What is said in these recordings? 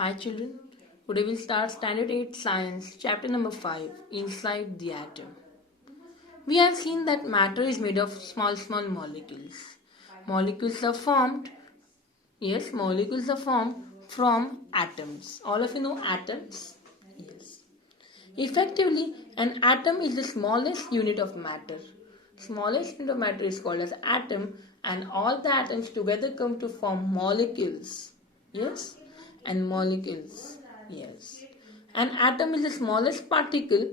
Hi children, today we'll start Standard 8 Science, chapter number 5, Inside the Atom. We have seen that matter is made of small molecules. Molecules are formed from atoms. All of you know atoms? Yes. Effectively, an atom is the smallest unit of matter. Smallest unit of matter is called as atom, and all the atoms together come to form molecules. Yes? And molecules. Yes. An atom is the smallest particle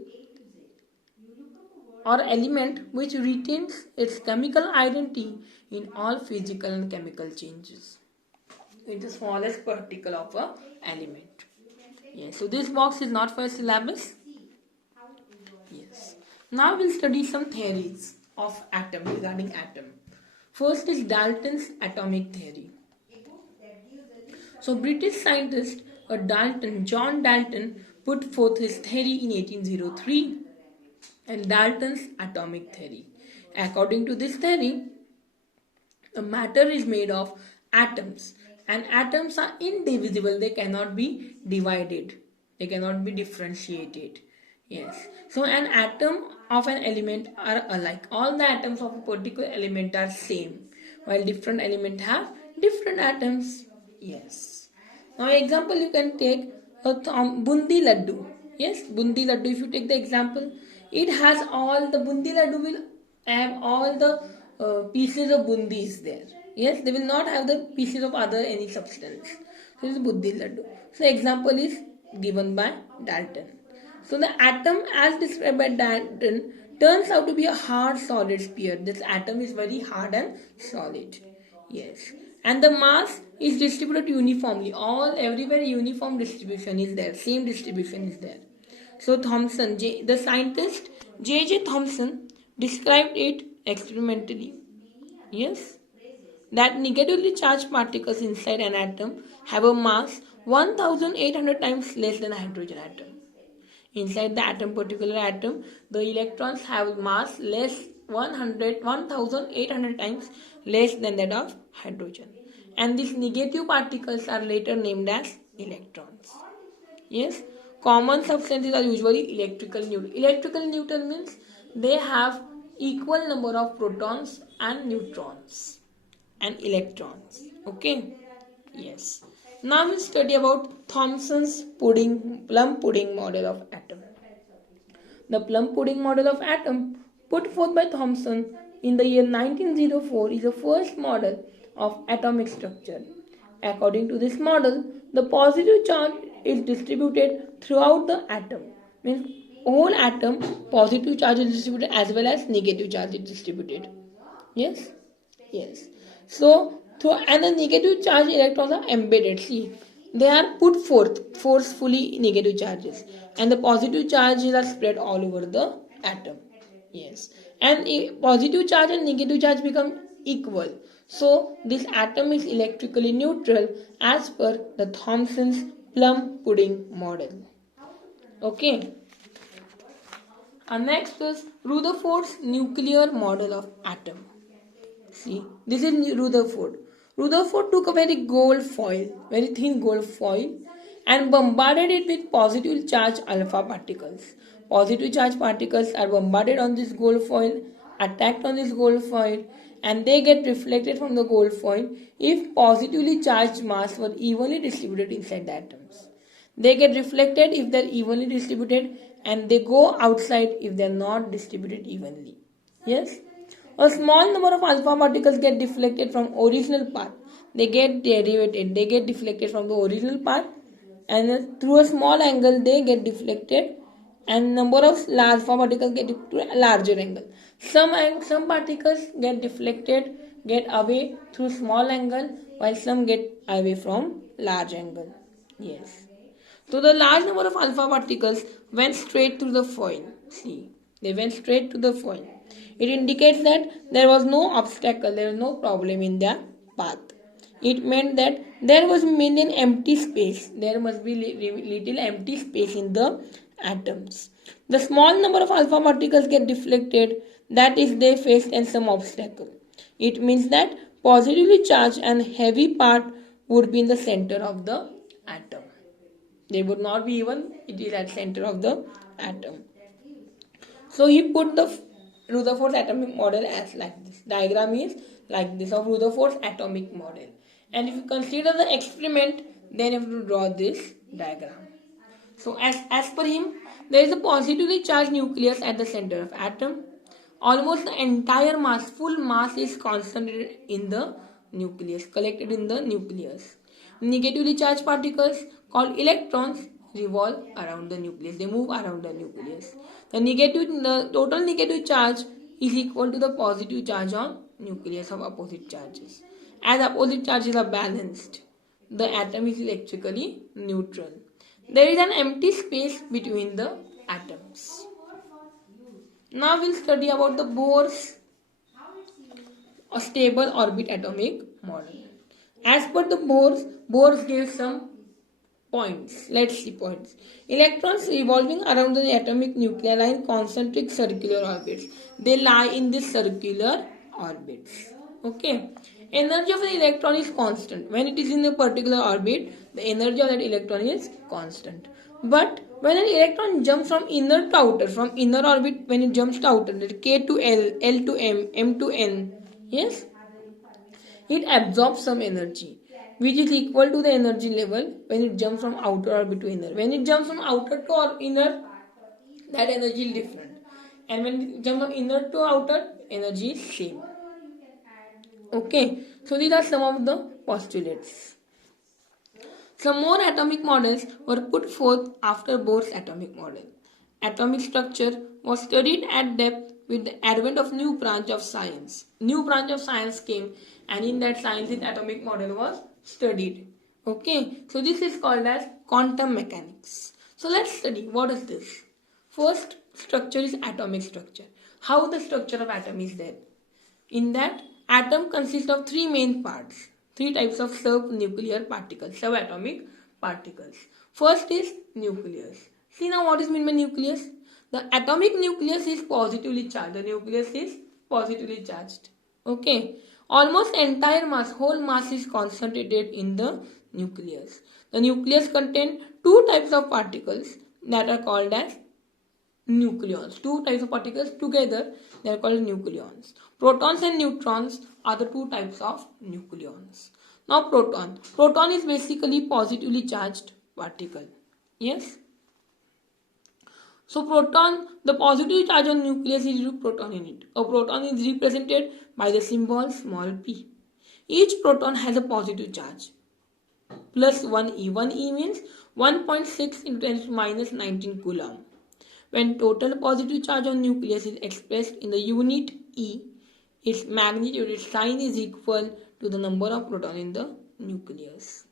or element which retains its chemical identity in all physical and chemical changes. It is the smallest particle of a element. Yes. So this box is not for a syllabus. Yes. Now we'll study some theories of atom regarding atom. First is Dalton's atomic theory. So British scientist John Dalton put forth his theory in 1803 and Dalton's atomic theory. According to this theory, a matter is made of atoms and atoms are indivisible. They cannot be divided. They cannot be differentiated. Yes. So an atom of an element are alike. All the atoms of a particular element are same, while different elements have different atoms. Yes. Now example you can take a bundi laddu. Yes, bundi laddu. If you take the example, it has all the bundi laddu will have all the pieces of bundis there. Yes, they will not have the pieces of other any substance. So this is bundi laddu. So example is given by Dalton. So the atom as described by Dalton turns out to be a hard solid sphere. This atom is very hard and solid. Yes. And the mass is distributed uniformly. Everywhere uniform distribution is there. Same distribution is there. So the scientist J.J. Thomson described it experimentally. Yes. That negatively charged particles inside an atom have a mass 1800 times less than a hydrogen atom. Inside the particular atom, the electrons have mass less 1800 times less than that of hydrogen. And these negative particles are later named as electrons. Yes, common substances are usually electrical neutral. Electrical neutral means they have equal number of protons and neutrons and electrons. Okay. Yes. Now we study about Thomson's plum pudding model of atom. The plum pudding model of atom put forth by Thomson in the year 1904 is the first model of atomic structure. According to this model, the positive charge is distributed throughout the atom. Means whole atom positive charge is distributed as well as negative charge is distributed. Yes? Yes. So and the negative charge electrons are embedded. See, they are put forth forcefully negative charges, and the positive charges are spread all over the atom. Yes, and positive charge and negative charge become equal. So this atom is electrically neutral as per the Thomson's plum pudding model. Okay. And next is Rutherford's nuclear model of atom. See, this is Rutherford. Rutherford took a very thin gold foil, and bombarded it with positively charged alpha particles. Positive charged particles are bombarded on this gold foil, attacked on this gold foil, and they get reflected from the gold foil if positively charged mass were evenly distributed inside the atoms. They get reflected if they are evenly distributed, and they go outside if they are not distributed evenly. Yes? A small number of alpha particles get deflected from original path. They get derivated. They get deflected from the original path, and through a small angle they get deflected, and number of alpha particles get to a larger angle. Some particles get deflected, get away through small angle, while some get away from large angle. Yes. So the large number of alpha particles went straight through the foil. See, they went straight to the foil. It indicates that there was no obstacle, there was no problem in their path. It meant that there was an empty space. There must be little empty space in the atoms. The small number of alpha particles get deflected, that is, they faced some obstacle. It means that positively charged and heavy part would be in the center of the atom. They would not be even. It is at center of the atom. So he put the Rutherford's atomic model as like this. Diagram is like this of Rutherford's atomic model. And if you consider the experiment, then you have to draw this diagram. So as per him, there is a positively charged nucleus at the center of atom. Almost the entire mass, full mass is concentrated in the nucleus, collected in the nucleus. Negatively charged particles called electrons revolve around the nucleus. They move around the nucleus. The total negative charge is equal to the positive charge on nucleus of opposite charges. As opposite charges are balanced, the atom is electrically neutral. There is an empty space between the atoms. Now we'll study about the Bohr's stable orbit atomic model. As per the Bohr gave some points. Let's see points. Electrons revolving around the atomic nuclei lie in concentric circular orbits. They lie in these circular orbits. Okay. Energy of an electron is constant. When it is in a particular orbit, the energy of that electron is constant. But when an electron jumps from inner to outer, from inner orbit, when it jumps to outer, that K to L, L to M, M to N, yes, it absorbs some energy, which is equal to the energy level when it jumps from outer orbit to inner. When it jumps from outer to inner, that energy is different. And when it jumps from inner to outer, energy is same. Okay, so these are some of the postulates. Some more atomic models were put forth after Bohr's atomic model. Atomic structure was studied at depth with the advent of new branch of science. New branch of science came, and in that science this atomic model was studied. Okay, so this is called as quantum mechanics. So let's study what is this. First structure is atomic structure. How the structure of atom is there. In that, atom consists of three main parts. Three types of subnuclear particles, subatomic particles. First is nucleus. See now what is meant by nucleus? The atomic nucleus is positively charged. The nucleus is positively charged. Okay. Almost entire mass, whole mass is concentrated in the nucleus. The nucleus contains two types of particles that are called as nucleons. Two types of particles together, they are called nucleons. Protons and neutrons are the two types of nucleons. Now proton. Proton is basically positively charged particle. Yes. So proton, the positive charge on nucleus is due to proton in it. A proton is represented by the symbol small p. Each proton has a positive charge plus 1e. 1e means 1.6 into 10 to minus 19 coulomb. When total positive charge on nucleus is expressed in the unit E, its magnitude, its sign is equal to the number of protons in the nucleus.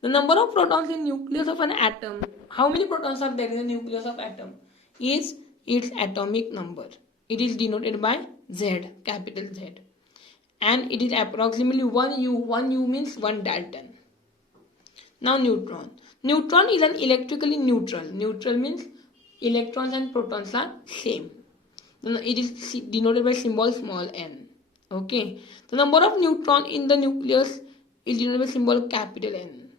The number of protons in nucleus of an atom, how many protons are there in the nucleus of atom, is its atomic number. It is denoted by Z, capital Z. And it is approximately 1 U. 1 U means 1 Dalton. Now neutron. Neutron is an electrically neutral. Neutral means electrons and protons are same. It is denoted by symbol small n. Okay. The number of neutrons in the nucleus is denoted by symbol capital N.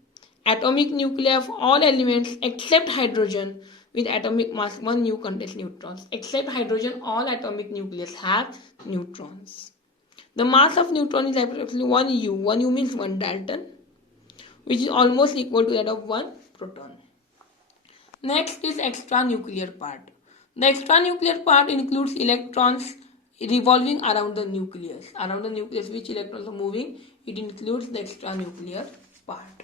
Atomic nuclei of all elements except hydrogen with atomic mass 1 U contains neutrons. Except hydrogen, all atomic nucleus have neutrons. The mass of neutron is approximately 1 U. 1 U means 1 Dalton, which is almost equal to that of 1 proton. Next is extranuclear part. The extranuclear part includes electrons revolving around the nucleus. Around the nucleus, which electrons are moving, it includes the extranuclear part.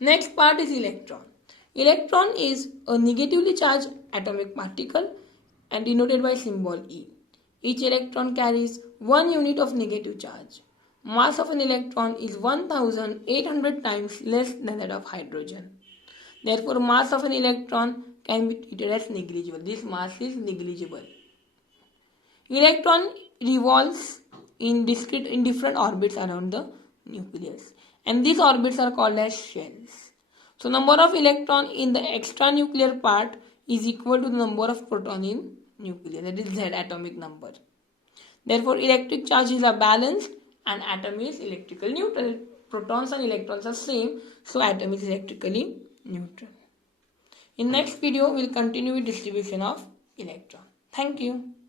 Next part is electron. Electron is a negatively charged atomic particle and denoted by symbol E. Each electron carries 1 unit of negative charge. Mass of an electron is 1800 times less than that of hydrogen. Therefore, mass of an electron can be treated as negligible. This mass is negligible. Electron revolves in different orbits around the nucleus, and these orbits are called as shells. So, number of electron in the extranuclear part is equal to the number of proton in nucleus. That is Z atomic number. Therefore, electric charges are balanced and atom is electrical neutral. protons and electrons are same, so atom is electrically neutral. In next video, we'll continue with distribution of electron. Thank you.